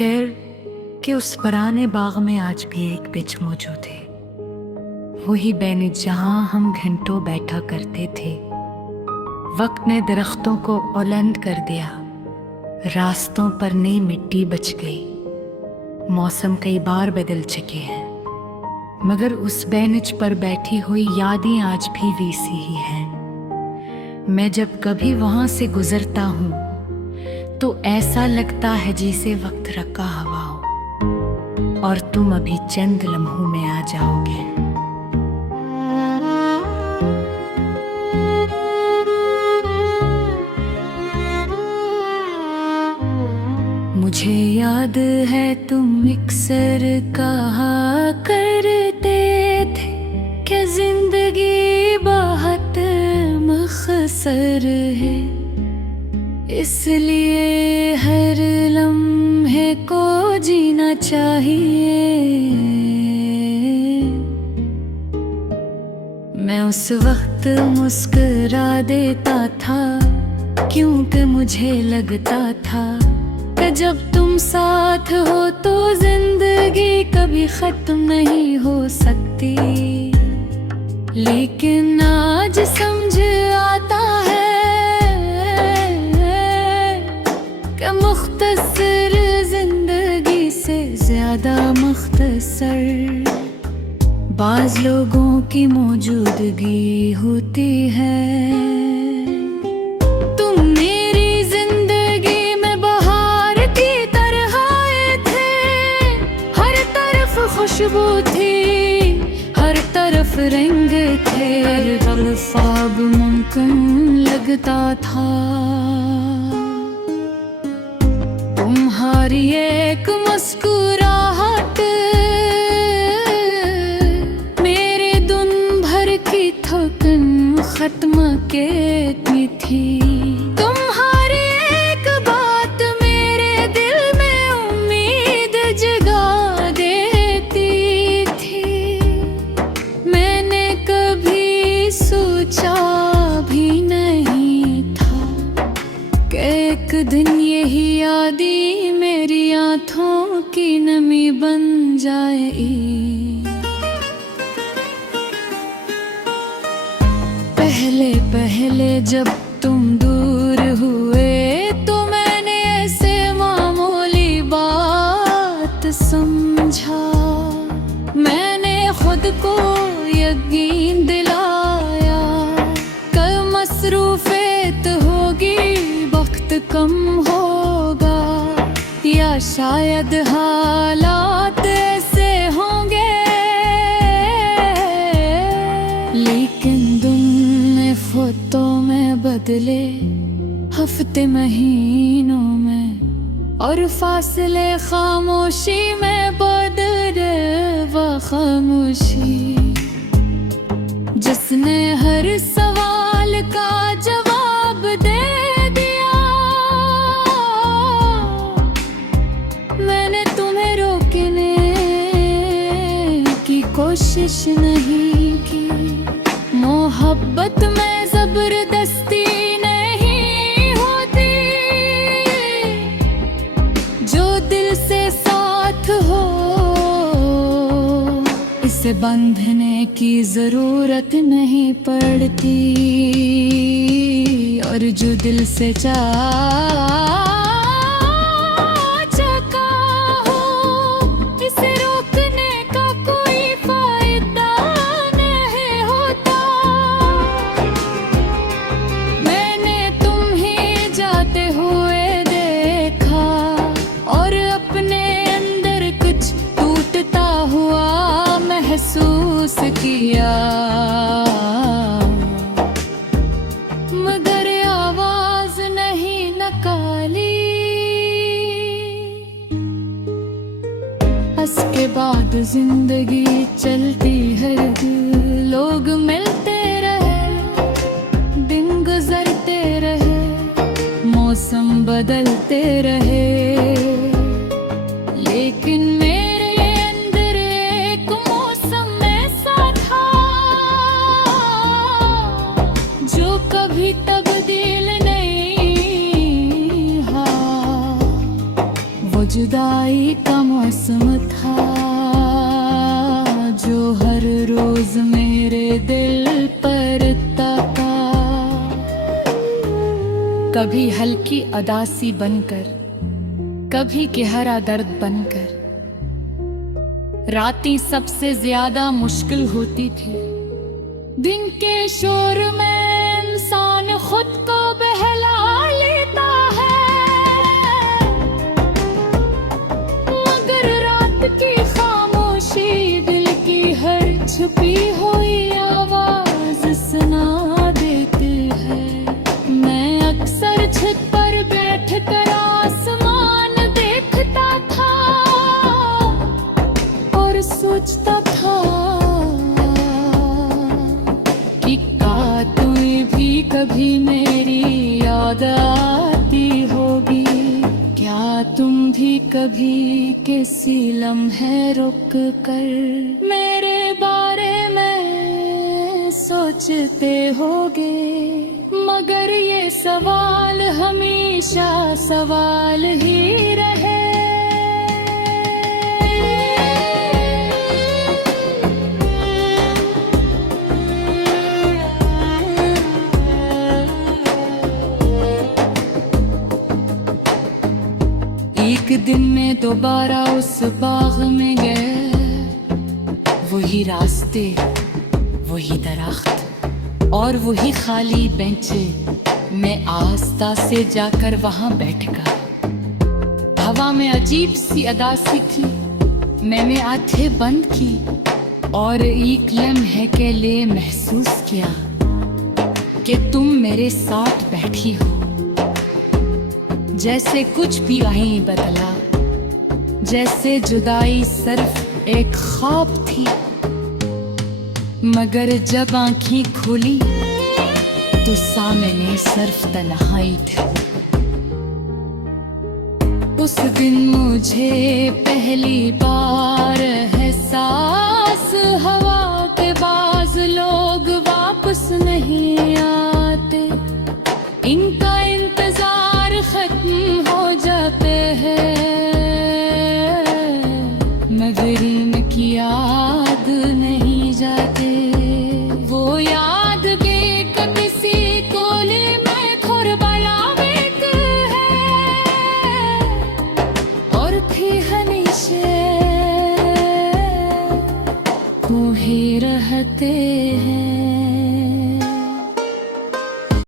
शहर के उस पुराने बाग में आज भी एक पिच मौजूद है, वही बेनिच जहां हम घंटों बैठा करते थे। वक्त ने दरख्तों को बुलंद कर दिया, रास्तों पर नई मिट्टी बच गई। मौसम कई बार बदल चुके हैं, मगर उस बेनिच पर बैठी हुई यादें आज भी वैसी ही हैं। मैं जब कभी वहां से गुजरता हूँ तो ऐसा लगता है जैसे वक्त रखा हवा हो और तुम अभी चंद लम्हों में आ जाओगे। मुझे याद है तुम अक्सर कहा करते थे कि जिंदगी बहुत मुख्तसर है, इसलिए हर लम्हे को जीना चाहिए। मैं उस वक्त मुस्कुरा देता था क्योंकि मुझे लगता था कि जब तुम साथ हो तो जिंदगी कभी खत्म नहीं हो सकती। लेकिन आज समझ आता है कि मुख्तसर जिंदगी से ज्यादा मुख्तसर बाज लोगों की मौजूदगी होती है। तुम मेरी जिंदगी में बहार की तरह आए थे, हर तरफ खुशबू थी, हर तरफ रंग थे, हर ख्वाब मुमकिन लगता था। तुम्हारी एक मुस्कुराहट मेरे दिन भर की थकन खत्म करती थी। तुम्हारी एक बात मेरे दिल में उम्मीद जगा देती थी। मैंने कभी सोचा भी नहीं था कि एक दिन यही यादें मेरी आँखों की नमी बन जाएगी। पहले पहले जब तुम दूर हुए तो मैंने ऐसे मामूली बात समझा। मैंने खुद को यकीन दिलाया कल मसरूफियत होगी, वक्त कम होगा, या शायद हालात ऐसे होंगे। लेकिन दुनिया फुतों में बदले हफ्ते महीनों में, और फासले खामोशी में बदले वो खामोशी जिसने हर सवाल का जवाब दे दिया। मैंने तुम्हें रोकने की कोशिश नहीं की, मोहब्बत में जबरदस्ती नहीं होती, जो दिल से साथ हो इसे बांधने की जरूरत नहीं पड़ती, और जो दिल से चका हो इसे रोकने का कोई फायदा नहीं होता। मैंने तुम्हें जाते हुए देखा और अपने अंदर कुछ टूटता हुआ महसूस किया, मगर आवाज नहीं निकाली। इसके बाद जिंदगी चलती है, लोग मिलते रहे, दिन गुजरते रहे, मौसम बदलते रहे, लेकिन मेरे अंदर एक मौसम ऐसा था जो कभी तब्दील नहीं हुआ। वो जुदाई मौसम था जो हर रोज मेरे दिल पर तका। कभी हल्की अदासी बनकर, कभी गहरा दर्द बनकर। रातें सबसे ज्यादा मुश्किल होती थी। दिन के शोर में इंसान खुद को बहला लेता है, मगर रात की खामोशी दिल की हर छुपी हुई आवाज सुना देती है। मैं अक्सर छत पर बैठ कर आसमान देखता था और सोचता था कि क्या तुम्हें भी कभी मेरी याद आती होगी। क्या तुम भी कभी किसी लम्हे रुक कर मेरे बारे में सोचते होगे। मगर ये सवाल हमेशा सवाल ही रहे। एक दिन में दोबारा उस बाग में गए। वही रास्ते, वही दरख्त और वही खाली बेंचे। मैं आस्ता से जाकर वहां बैठ गया। हवा में अजीब सी अदासी थी। मैंने आंखें बंद की और एक लम्हे के लिए महसूस किया कि तुम मेरे साथ बैठी हो। जैसे कुछ भी नहीं बदला, जैसे जुदाई सिर्फ एक ख्वाब थी। मगर जब आंखें खुली तो सामने सिर्फ तन्हाई थी। उस दिन मुझे पहली बार एहसास हुआ